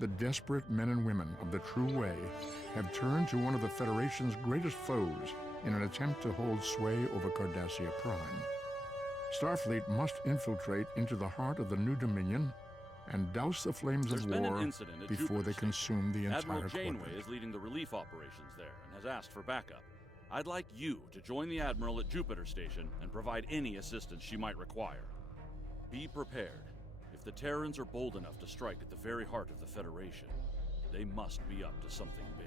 The desperate men and women of the True Way have turned to one of the Federation's greatest foes in an attempt to hold sway over Cardassia Prime. Starfleet must infiltrate into the heart of the New Dominion and douse the flames of war before they consume the entire Admiral Janeway quadrant. is leading the relief operations there and has asked for backup. I'd like you to join the Admiral at Jupiter Station and provide any assistance she might require. Be prepared. If the Terrans are bold enough to strike at the very heart of the Federation, they must be up to something big.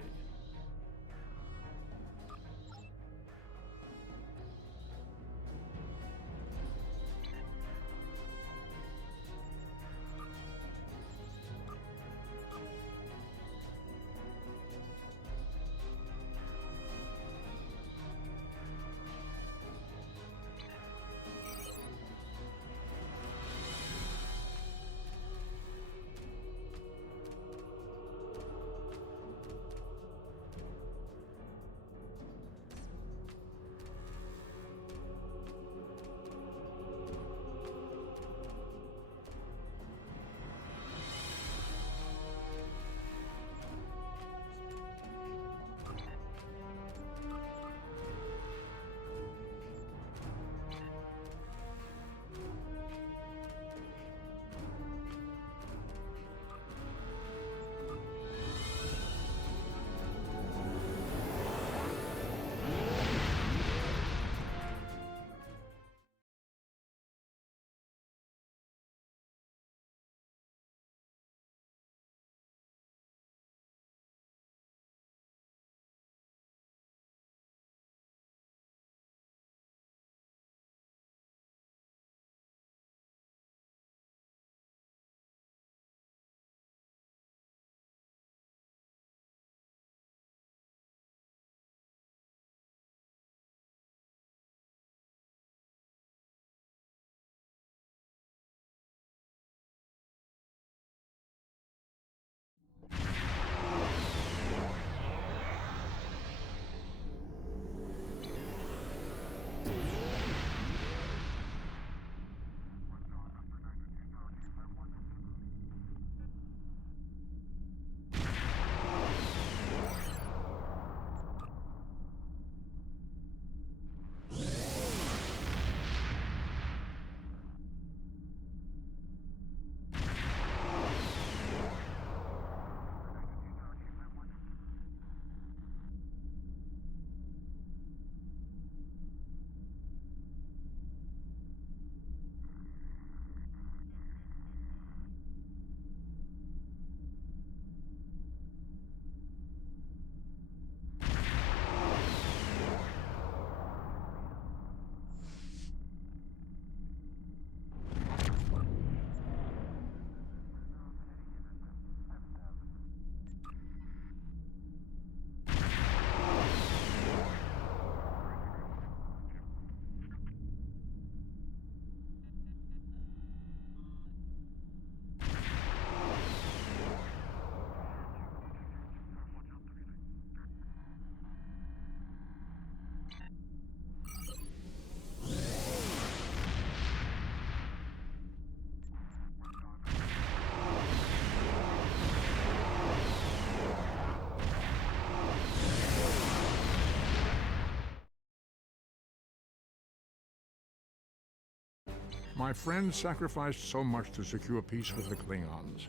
My friend sacrificed so much to secure peace with the Klingons.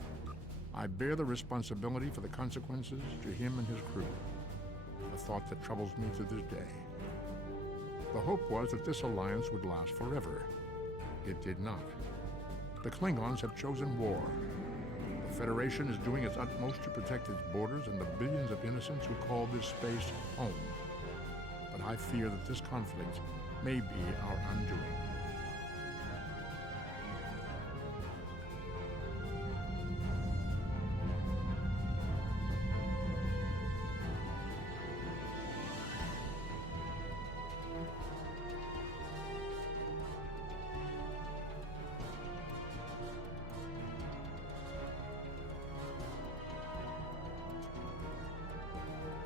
I bear the responsibility for the consequences to him and his crew. A thought that troubles me to this day. The hope was that this alliance would last forever. It did not. The Klingons have chosen war. The Federation is doing its utmost to protect its borders and the billions of innocents who call this space home. But I fear that this conflict may be our undoing.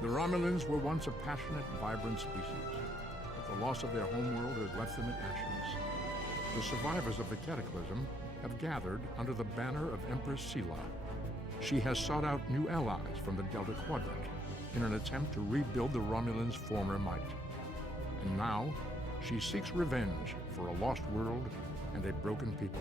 The Romulans were once a passionate, vibrant species, but the loss of their homeworld has left them in ashes. The survivors of the Cataclysm have gathered under the banner of Empress Sela. she has sought out new allies from the Delta Quadrant in an attempt to rebuild the Romulans' former might. And now, she seeks revenge for a lost world and a broken people.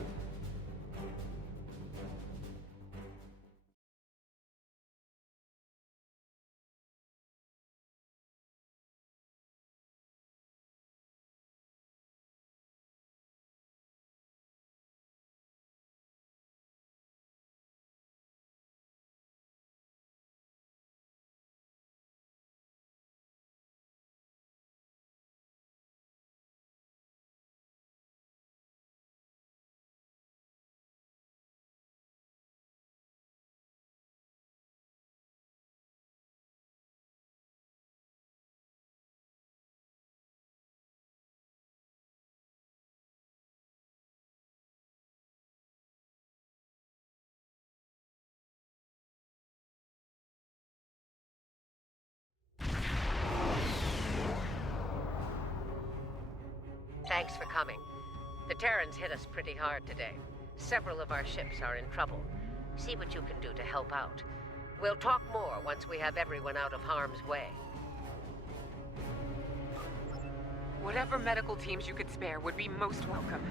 Thanks for coming. The Terrans hit us pretty hard today. Several of our ships are in trouble. See what you can do to help out. We'll talk more once we have everyone out of harm's way. Whatever medical teams you could spare would be most welcome.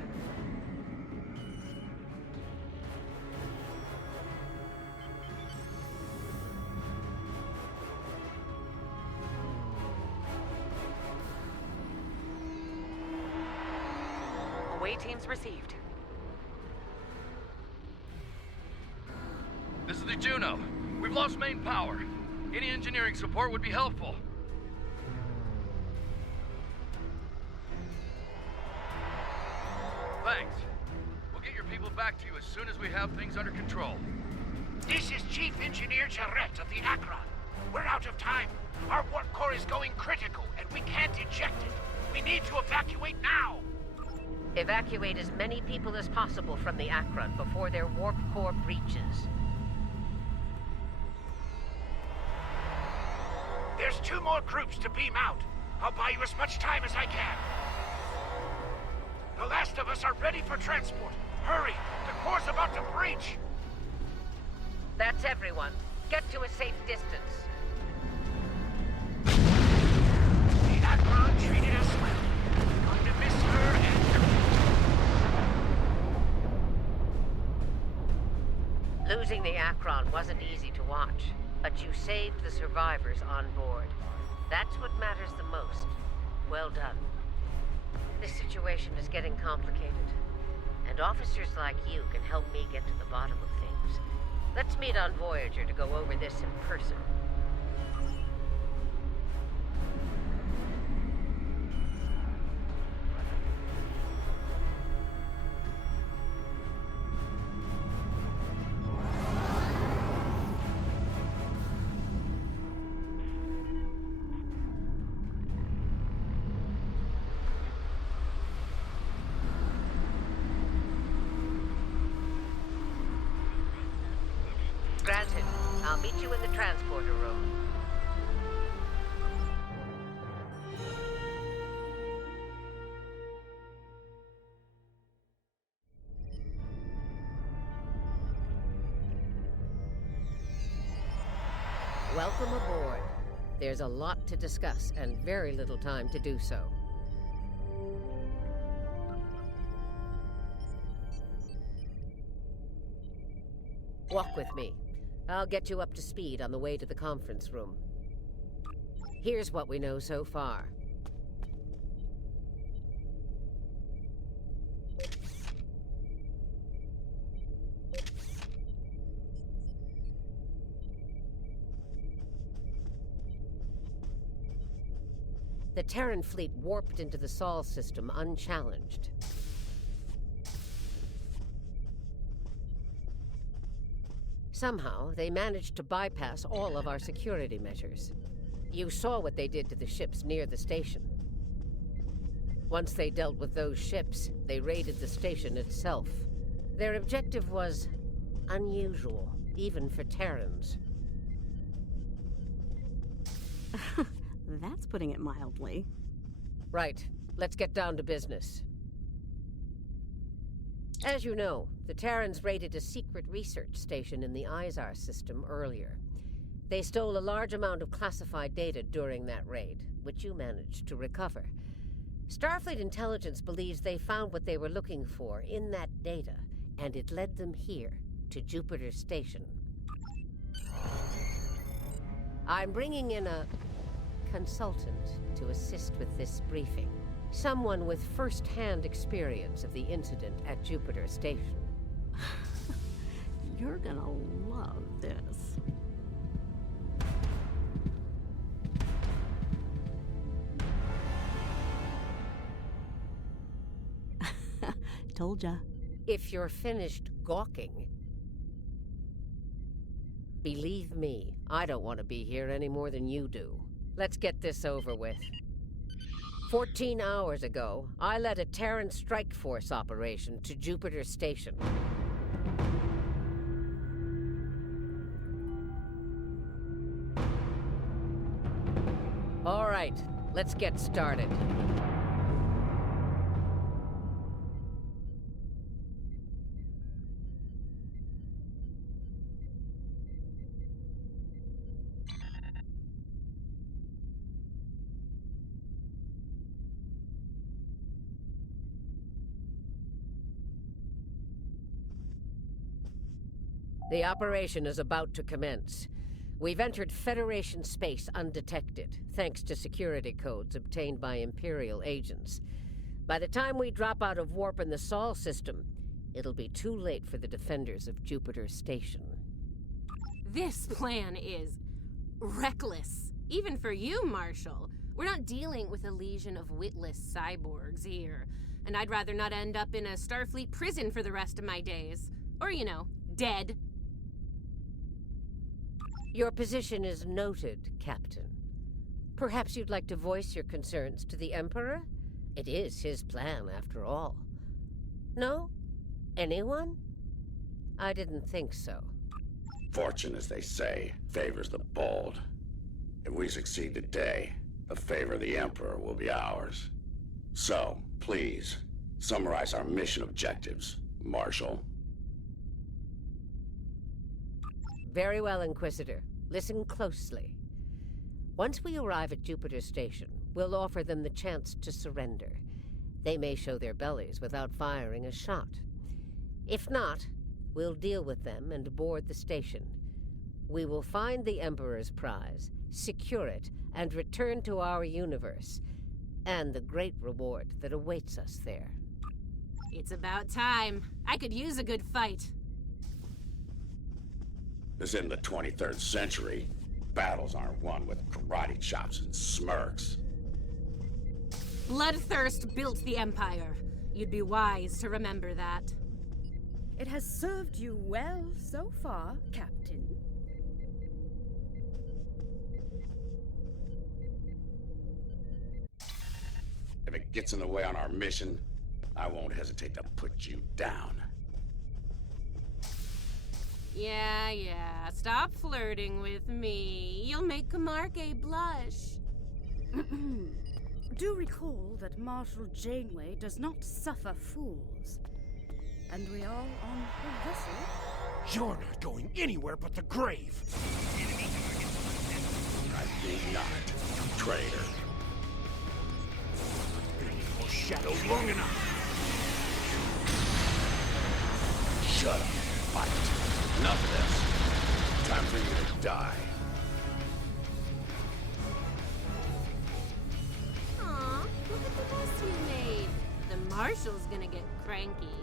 Away teams received. This is the Juno. We've lost main power. Any engineering support would be helpful. Thanks. We'll get your people back to you as soon as we have things under control. This is Chief Engineer Jarrett of the Akron. We're out of time. Our warp core is going critical, and we can't eject it. We need to evacuate now. Evacuate as many people as possible from the Akron before their warp core breaches. There's 2 more groups to beam out. I'll buy you as much time as I can. The last of us are ready for transport. Hurry! The core's about to breach! That's everyone. Get to a safe distance. The Akron treated us well. We're going to miss her and Losing the Akron wasn't easy to watch, but you saved the survivors on board. That's what matters the most. Well done. This situation is getting complicated, and officers like you can help me get to the bottom of things. Let's meet on Voyager to go over this in person. Granted. I'll meet you in the transporter room. Welcome aboard. There's a lot to discuss and very little time to do so. Walk with me. I'll get you up to speed on the way to the conference room. Here's what we know so far. The Terran fleet warped into the Sol system unchallenged. Somehow, they managed to bypass all of our security measures. You saw what they did to the ships near the station. Once they dealt with those ships, they raided the station itself. Their objective was unusual, even for Terrans. That's putting it mildly. Right. Let's get down to business. As you know, the Terrans raided a secret research station in the Izar system earlier. They stole a large amount of classified data during that raid, which you managed to recover. Starfleet intelligence believes they found what they were looking for in that data, and it led them here, to Jupiter Station. I'm bringing in a consultant to assist with this briefing. Someone with first-hand experience of the incident at Jupiter Station. You're gonna love this. Told ya. If you're finished gawking, believe me, I don't want to be here any more than you do. Let's get this over with. 14 hours ago, I led a Terran strike force operation to Jupiter Station. All right, let's get started. The operation is about to commence. We've entered Federation space undetected, thanks to security codes obtained by Imperial agents. By the time we drop out of warp in the Sol system, it'll be too late for the defenders of Jupiter Station. This plan is reckless, even for you, Marshal. We're not dealing with a legion of witless cyborgs here, and I'd rather not end up in a Starfleet prison for the rest of my days. Or, you know, dead. Your position is noted, Captain. Perhaps you'd like to voice your concerns to the Emperor? It is his plan, after all. No? Anyone? I didn't think so. Fortune, as they say, favors the bold. If we succeed today, the favor of the Emperor will be ours. So, please, summarize our mission objectives, Marshal. Very well, Inquisitor. Listen closely. Once we arrive at Jupiter Station, we'll offer them the chance to surrender. They may show their bellies without firing a shot. If not, we'll deal with them and board the station. We will find the Emperor's prize, secure it, and return to our universe, and the great reward that awaits us there. It's about time. I could use a good fight. This isn't the 23rd century. Battles aren't won with karate chops and smirks. Bloodthirst built the Empire. You'd be wise to remember that. It has served you well so far, Captain. If it gets in the way on our mission, I won't hesitate to put you down. Yeah, stop flirting with me. You'll make Kamarke blush. Do recall that Marshal Janeway does not suffer fools. And we are on her vessel. You're not going anywhere but the grave. I think not, traitor. Been in your shadow long enough. Shut up, fight. Enough of this. Time for you to die. Aw, look at the mess you made. The Marshal's gonna get cranky.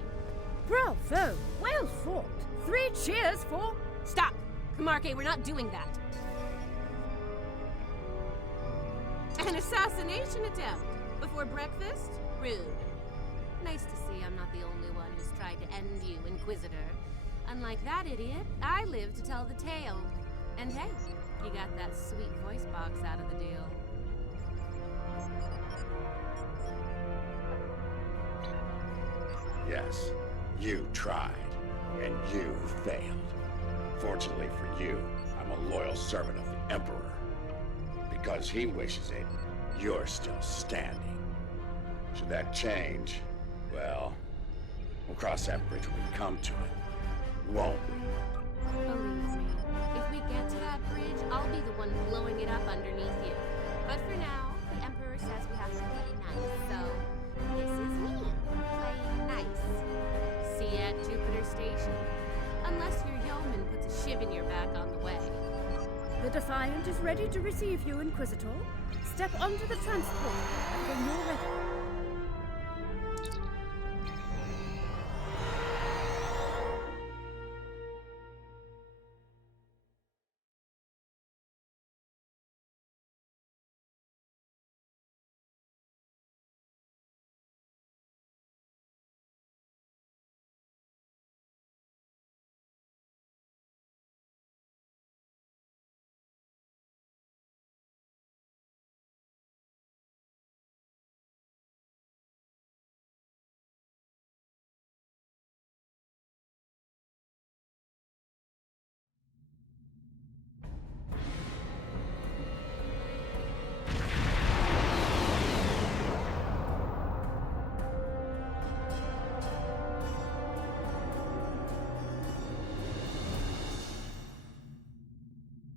Bravo! Well fought! 3 cheers for... Stop! Kamarke, we're not doing that. An assassination attempt before breakfast? Rude. Nice to see I'm not the only one who's tried to end you, Inquisitor. Unlike that idiot, I live to tell the tale. And hey, you got that sweet voice box out of the deal. Yes, you tried, and you failed. Fortunately for you, I'm a loyal servant of the Emperor. Because he wishes it, you're still standing. Should that change, well, We'll cross that bridge when we come to it, won't we? Believe me, if we get to that bridge, I'll be the one blowing it up underneath you. But for now, the Emperor says we have to play nice, so this is me, playing nice. See you at Jupiter Station. Unless your yeoman puts a shiv in your back on the way. The Defiant is ready to receive you, Inquisitor. Step onto the transporter and when you're ready.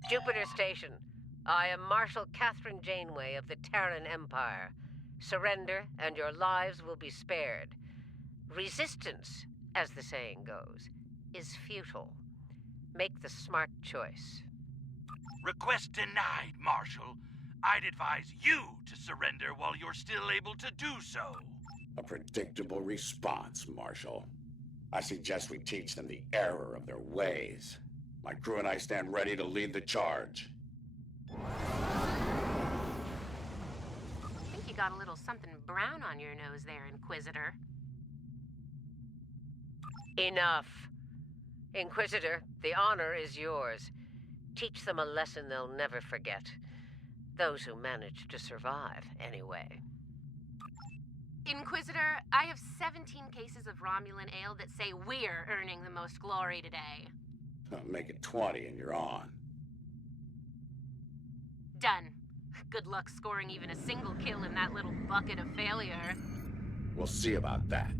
Jupiter Station. I am Marshal Catherine Janeway of the Terran Empire. Surrender, and your lives will be spared. Resistance, as the saying goes, is futile. Make the smart choice. Request denied, Marshal. I'd advise you to surrender while you're still able to do so. A predictable response, Marshal. I suggest we teach them the error of their ways. My crew and I stand ready to lead the charge. I think you got a little something brown on your nose there, Inquisitor. Enough. Inquisitor, the honor is yours. Teach them a lesson they'll never forget. Those who manage to survive, anyway. Inquisitor, I have 17 cases of Romulan ale that say we're earning the most glory today. Make it 20 and you're on. Done. Good luck scoring even a single kill in that little bucket of failure. We'll see about that.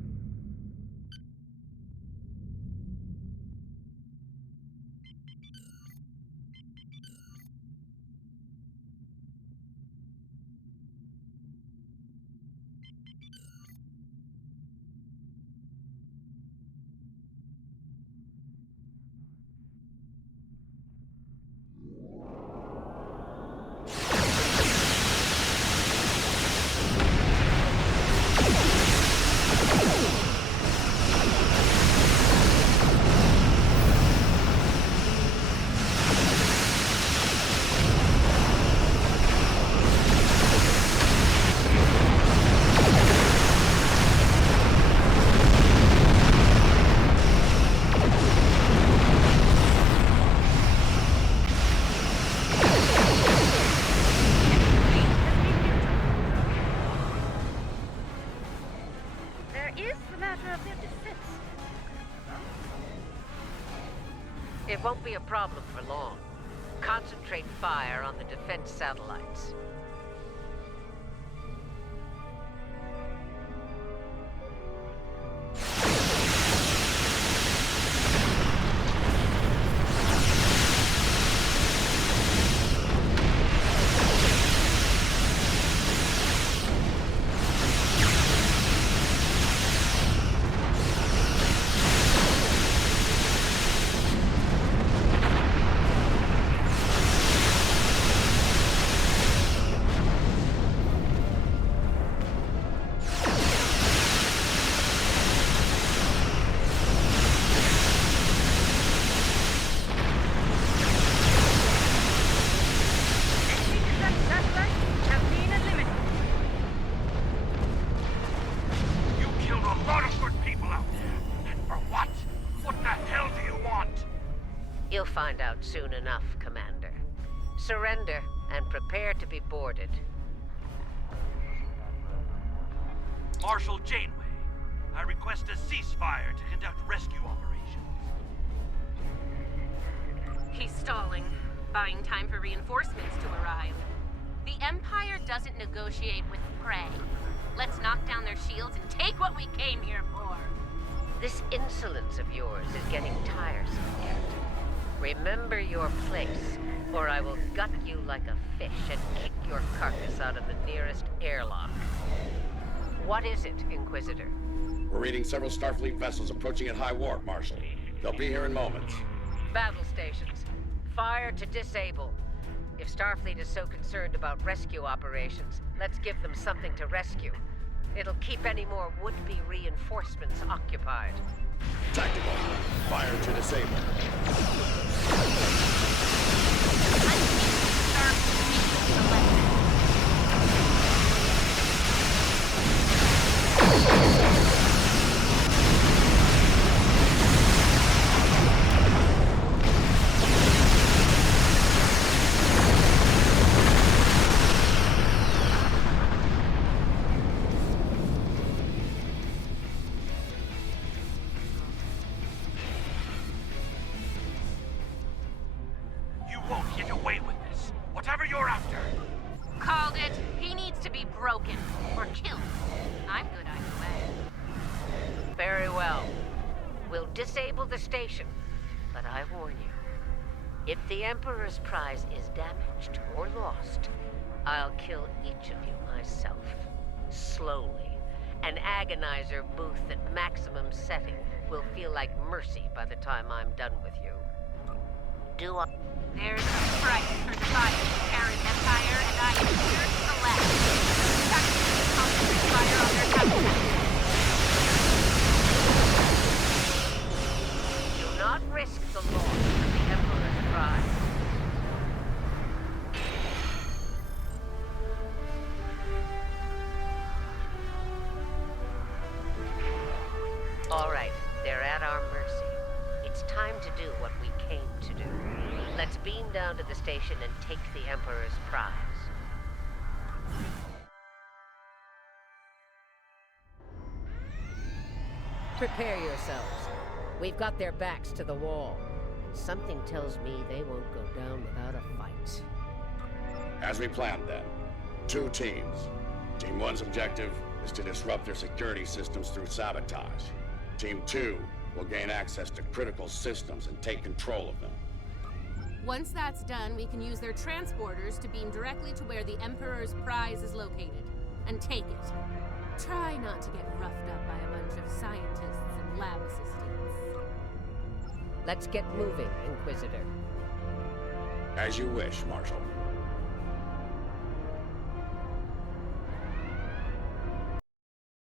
It won't be a problem for long. Concentrate fire on the defense satellites. You'll find out soon enough, Commander. Surrender and prepare to be boarded. Marshal Janeway, I request a ceasefire to conduct rescue operations. He's stalling, buying time for reinforcements to arrive. The Empire doesn't negotiate with prey. Let's knock down their shields and take what we came here for. This insolence of yours is getting tiresome, Captain. Remember your place, or I will gut you like a fish and kick your carcass out of the nearest airlock. What is it, Inquisitor? We're reading several Starfleet vessels approaching at high warp, Marshal. They'll be here in moments. Battle stations. Fire to disable. If Starfleet is so concerned about rescue operations, let's give them something to rescue. It'll keep any more would-be reinforcements occupied. Tactical. Fire to disable. You won't get away with this. Whatever you're after. Called it. He needs to be broken. Or killed. I'm good either way. Very well. We'll disable the station. But I warn you, if the Emperor's prize is damaged or lost, I'll kill each of you myself. Slowly. An agonizer booth at maximum setting will feel like mercy by the time I'm done with you. Do I... There's a price for surviving the Terran Empire, and I am here to collect. Tactics concentrate fire on their capitals. Do not risk the loss of the Emperor's prize. All right, they're at our mercy. It's time to do what we came to do. Let's beam down to the station and take the Emperor's prize. Prepare yourselves. We've got their backs to the wall. Something tells me they won't go down without a fight. As we planned then, 2 teams. Team 1's objective is to disrupt their security systems through sabotage. Team 2 will gain access to critical systems and take control of them. Once that's done, we can use their transporters to beam directly to where the Emperor's prize is located, and take it. Try not to get roughed up by a bunch of scientists and lab assistants. Let's get moving, Inquisitor. As you wish, Marshal.